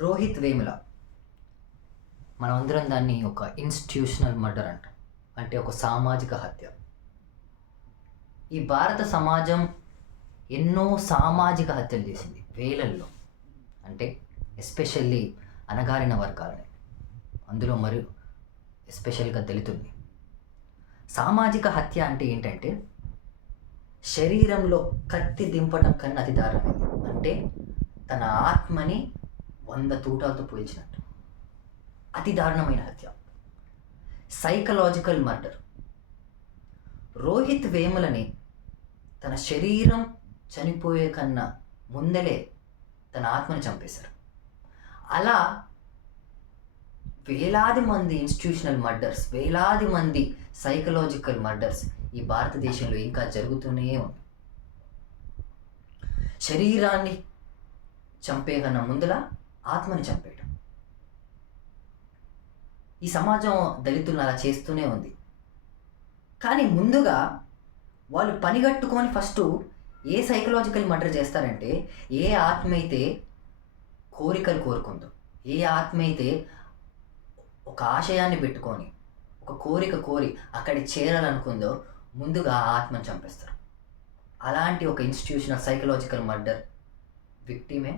రోహిత్ వేముల మనమందరం దాన్ని ఒక ఇన్స్టిట్యూషనల్ మర్డర్ అంటాం. అంటే ఒక సామాజిక హత్య. ఈ భారత సమాజం ఎన్నో సామాజిక హత్యలు చేసింది వేలల్లో. అంటే ఎస్పెషల్లీ అణగారిన వర్గాలని, అందులో మరియు ఎస్పెషల్గా దళితుల్ని. సామాజిక హత్య అంటే ఏంటంటే శరీరంలో కత్తి దింపడం కన్నా అతి దారుణమైంది. అంటే తన ఆత్మని 100 తూటాలతో పోల్చినట్టు అతి దారుణమైన హత్య, సైకలాజికల్ మర్డర్. రోహిత్ వేములని తన శరీరం చనిపోయే కన్నా ముందలే తన ఆత్మని చంపేశారు. అలా వేలాది మంది ఇన్స్టిట్యూషనల్ మర్డర్స్, వేలాది మంది సైకలాజికల్ మర్డర్స్ ఈ భారతదేశంలో ఇంకా జరుగుతూనే ఉంది. శరీరాన్ని చంపే కన్నా ముందల ఆత్మని చంపేయడం. ఈ సమాజం దళితులను అలా చేస్తూనే ఉంది. కానీ ముందుగా వాళ్ళు పనిగట్టుకొని ఫస్ట్ ఏ సైకలాజికల్ మర్డర్ చేస్తారంటే, ఏ ఆత్మ అయితే కోరికలు కోరుకుందో, ఏ ఆత్మ అయితే ఒక ఆశయాన్ని పెట్టుకొని ఒక కోరిక కోరి అక్కడికి చేరాలనుకుందో ముందుగా ఆ ఆత్మను చంపేస్తారు. అలాంటి ఒక ఇన్స్టిట్యూషనల్ సైకలాజికల్ మర్డర్ విక్టిమే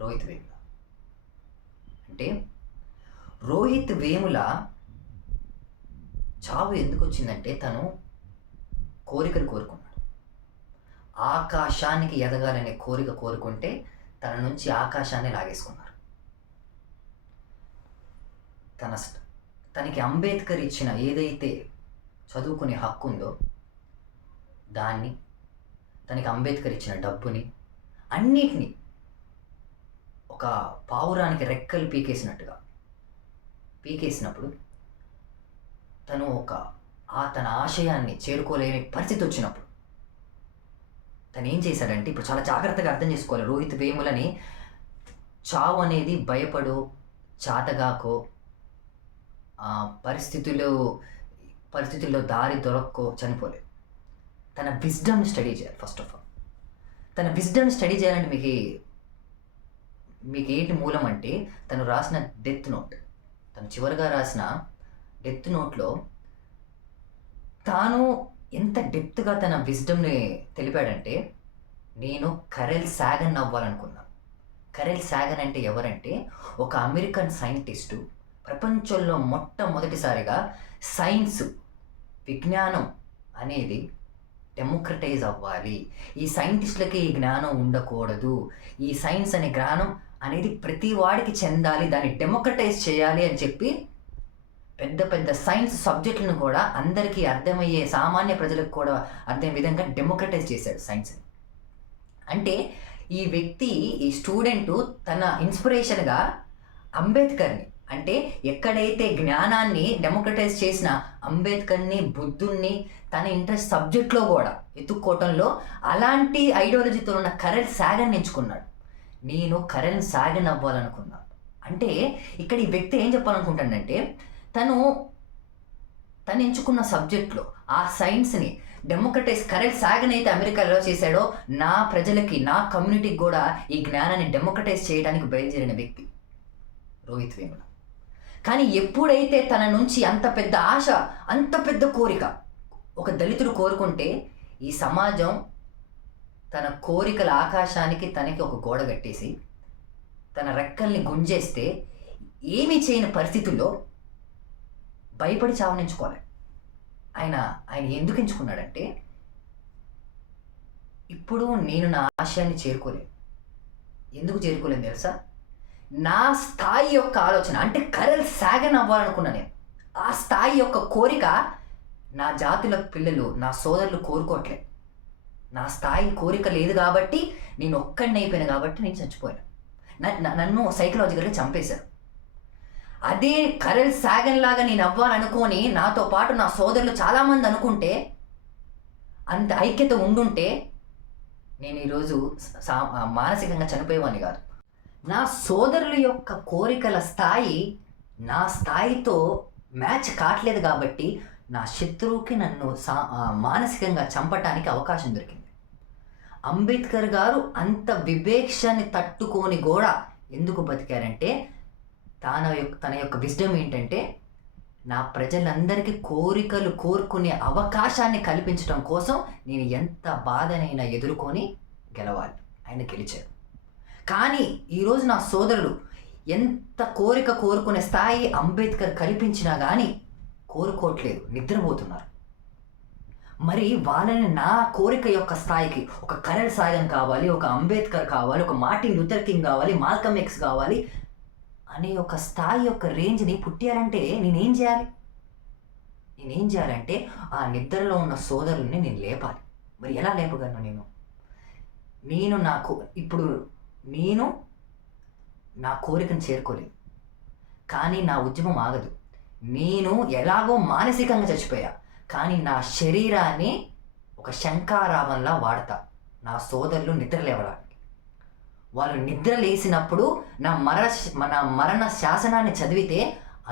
రోహిత్ వేముల. అంటే రోహిత్ వేముల చావు ఎందుకు వచ్చిందంటే తను కోరికలు కోరుకున్నాడు. ఆకాశానికి ఎదగాలనే కోరిక కోరుకుంటే తన నుంచి ఆకాశాన్ని లాగేసుకున్నారు. తనకి అంబేద్కర్ ఇచ్చిన ఏదైతే చదువుకునే హక్కు ఉందో దాన్ని, తనకి అంబేద్కర్ ఇచ్చిన డబ్బుని, అన్నిటినీ ఒక పావురానికి రెక్కలు పీకేసినప్పుడు తను తన ఆశయాన్ని చేరుకోలేని పరిస్థితి వచ్చినప్పుడు తను ఏం చేశాడంటే, ఇప్పుడు చాలా జాగ్రత్తగా అర్థం చేసుకోవాలి. రోహిత్ వేములని చావు అనేది భయపడో, చాతగాకో, పరిస్థితుల్లో దారి దొరక్కో చనిపోలేదు. తన విజ్డమ్ని స్టడీ చేయాలి. ఫస్ట్ ఆఫ్ ఆల్ తన విజ్డమ్ని స్టడీ చేయాలంటే మీకు ఏంటి మూలం అంటే, తను రాసిన డెత్ నోట్, తను చివరిగా రాసిన డెత్ నోట్లో తాను ఎంత డెప్త్గా తన విజ్డమ్ని తెలిపాడంటే, నేను కరెల్ సాగన్ అవ్వాలనుకున్నాను. కరెల్ సాగన్ అంటే ఎవరంటే, ఒక అమెరికన్ సైంటిస్టు. ప్రపంచంలో మొట్టమొదటిసారిగా సైన్స్, విజ్ఞానం అనేది డెమోక్రటైజ్ అవ్వాలి. ఈ సైంటిస్టులకి ఈ జ్ఞానం ఉండకూడదు. ఈ సైన్స్ అనే జ్ఞానం అనేది ప్రతి వాడికి చెందాలి, దాన్ని డెమోక్రటైజ్ చేయాలి అని చెప్పి పెద్ద పెద్ద సైన్స్ సబ్జెక్టులను కూడా అందరికీ అర్థమయ్యే, సామాన్య ప్రజలకు కూడా అర్థమయ్యే విధంగా డెమోక్రటైజ్ చేశాడు సైన్స్ని. అంటే ఈ వ్యక్తి, ఈ స్టూడెంటు తన ఇన్స్పిరేషన్గా అంబేద్కర్ని, అంటే ఎక్కడైతే జ్ఞానాన్ని డెమోక్రటైజ్ చేసిన అంబేద్కర్ని, బుద్ధుణ్ణి తన ఇంట్రెస్ట్ సబ్జెక్ట్లో కూడా ఎత్తుక్కోవటంలో అలాంటి ఐడియాలజీతో ఉన్న కరెల్ సాగన్ ఎంచుకున్నాడు. నేను కరెల్ సాగన్ అవ్వాలనుకున్నాను. అంటే ఇక్కడ ఈ వ్యక్తి ఏం చెప్పాలనుకుంటాడంటే, తను ఎంచుకున్న సబ్జెక్ట్లో ఆ సైన్స్ని డెమోక్రటైజ్, కరెల్ సాగన్ అయితే అమెరికాలో చేశాడో, నా ప్రజలకి, నా కమ్యూనిటీకి కూడా ఈ జ్ఞానాన్ని డెమోక్రటైజ్ చేయడానికి బయలుదేరిన వ్యక్తి రోహిత్ వేముల. కానీ ఎప్పుడైతే తన నుంచి అంత పెద్ద ఆశ, అంత పెద్ద కోరిక ఒక దళితుడు కోరుకుంటే, ఈ సమాజం తన కోరికల ఆకాశానికి తనకి ఒక గోడ కట్టేసి తన రెక్కల్ని గుంజేస్తే ఏమీ చేయని పరిస్థితుల్లో భయపడి చావనించుకోవాలి. ఆయన ఎందుకు ఎంచుకున్నాడంటే, ఇప్పుడు నేను నా ఆశయాన్ని చేరుకోలేను. ఎందుకు చేరుకోలేను తెలుసా? నా స్థాయి యొక్క ఆలోచన, అంటే కరెల్ సాగన్ అవ్వాలనుకున్నా నేను, ఆ స్థాయి యొక్క కోరిక నా జాతుల పిల్లలు, నా సోదరులు కోరుకోవట్లేదు. నా స్థాయి కోరిక లేదు కాబట్టి నేను ఒక్కడిని అయిపోయాను, కాబట్టి నేను చచ్చిపోయాను. నన్ను సైకలాజికల్గా చంపేశారు. అదే కరెల్ సాగన్ లాగా నేను అవ్వాలనుకొని నాతో పాటు నా సోదరులు చాలామంది అనుకుంటే, అంత ఐక్యత ఉండుంటే నేను ఈరోజు మానసికంగా చనిపోయేవాడిని కాదు. నా సోదరుల యొక్క కోరికల స్థాయి నా స్థాయితో మ్యాచ్ కావట్లేదు కాబట్టి నా శత్రువుకి నన్ను మానసికంగా చంపటానికి అవకాశం దొరికింది. అంబేద్కర్ గారు అంత వివేక్షని తట్టుకొని కూడా ఎందుకు బతికారంటే తన యొక్క విజ్డమ్ ఏంటంటే, నా ప్రజలందరికీ కోరికలు కోరుకునే అవకాశాన్ని కల్పించడం కోసం నేను ఎంత బాధనైనా ఎదుర్కొని గెలవాలి. ఆయన గెలిచారు. కానీ ఈరోజు నా సోదరులు ఎంత కోరిక కోరుకునే స్థాయి అంబేద్కర్ కల్పించినా కానీ కోరుకోవట్లేదు, నిద్రపోతున్నారు. మరి వాళ్ళని నా కోరిక యొక్క స్థాయికి ఒక కరెల్ సాగన్ కావాలి, ఒక అంబేద్కర్ కావాలి, ఒక మార్టిన్ లూథర్ కింగ్ కావాలి, మాల్కమ్ ఎక్స్ కావాలి అనే ఒక స్థాయి యొక్క రేంజ్ని పుట్టారంటే నేనేం చేయాలంటే ఆ నిద్రలో ఉన్న సోదరుల్ని నేను లేపాలి. మరి ఎలా లేపగలను? నేను నా కోరికను చేరుకోలేదు, కానీ నా ఉద్యమం ఆగదు. నేను ఎలాగో మానసికంగా చచ్చిపోయా, కానీ నా శరీరాన్ని ఒక శంఖారావంలా వాడతా నా సోదరులు నిద్ర లేవడానికి. వాళ్ళు నిద్ర లేసినప్పుడు నా మరణ శాసనాన్ని చదివితే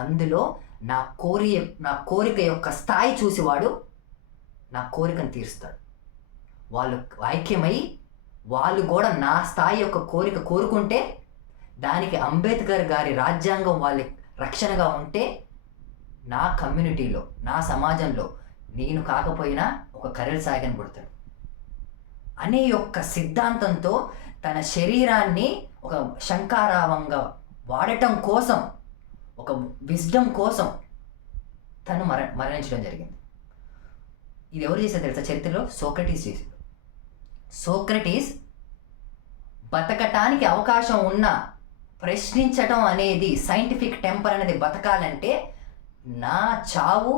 అందులో నా కోరిక యొక్క స్థాయి చూసి వాడు నా కోరికను తీరుస్తాడు. వాళ్ళు ఐక్యమై వాళ్ళు కూడా నా స్థాయి యొక్క కోరిక కోరుకుంటే దానికి అంబేద్కర్ గారి రాజ్యాంగం వాళ్ళ రక్షణగా ఉంటే నా కమ్యూనిటీలో, నా సమాజంలో నేను కాకపోయినా ఒక కరెల్ సాగన్ పుడతాడు అనే యొక్క సిద్ధాంతంతో తన శరీరాన్ని ఒక శంఖారావంగా వాడటం కోసం, ఒక విజ్డమ్ కోసం తను మరణించడం జరిగింది. ఇది ఎవరు చేశారు తెలుసా? చరిత్రలో సోక్రటీస్ చేశాడు. సోక్రటీస్ బతకటానికి అవకాశం ఉన్న ప్రశ్నించటం అనేది, సైంటిఫిక్ టెంపర్ అనేది బతకాలంటే నా చావు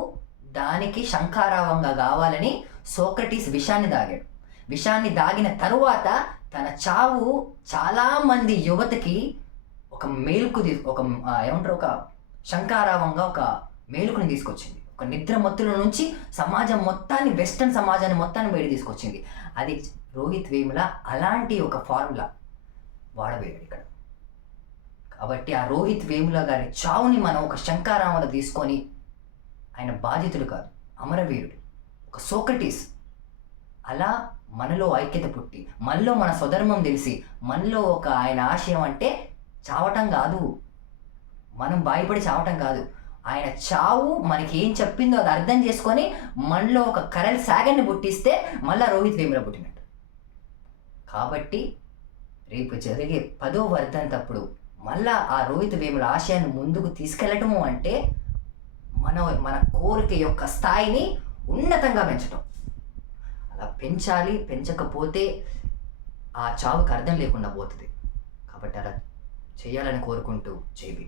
దానికి శంఖారావంగా కావాలని సోక్రటీస్ విషాన్ని దాగాడు. విషాన్ని దాగిన తరువాత తన చావు చాలామంది యువతకి ఒక ఒక శంఖారావంగా ఒక మేలుకుని తీసుకొచ్చింది. ఒక నిద్ర మత్తుల నుంచి సమాజం మొత్తాన్ని, వెస్టర్న్ సమాజాన్ని మొత్తాన్ని బయట తీసుకొచ్చింది. అది రోహిత్ వేముల అలాంటి ఒక ఫార్ములా వాడబోయాడు ఇక్కడ. కాబట్టి ఆ రోహిత్ వేముల గారి చావుని మనం ఒక శంఖారావంలో తీసుకొని, ఆయన బాధితుడు కాదు, అమరవీరుడు, ఒక సోక్రటీస్. అలా మనలో ఐక్యత పుట్టి, మనలో మన స్వధర్మం తెలిసి, మనలో ఒక ఆయన ఆశయం అంటే చావటం కాదు, మనం భయపడి చావటం కాదు, ఆయన చావు మనకి ఏం చెప్పిందో అది అర్థం చేసుకొని మనలో ఒక కరెల్ సాగన్ని పుట్టిస్తే మళ్ళీ రోహిత్ వేముల పుట్టినట్టు. కాబట్టి రేపు జరిగే 10వ వర్ధంతప్పుడు మళ్ళా ఆ రోహిత్ వేముల ఆశయాన్ని ముందుకు తీసుకెళ్ళటము అంటే మన కోరిక యొక్క స్థాయిని ఉన్నతంగా పెంచటం. అలా పెంచాలి. పెంచకపోతే ఆ చావుకి అర్థం లేకుండా పోతుంది. కాబట్టి అలా చేయాలని కోరుకుంటూ జై భీమ్.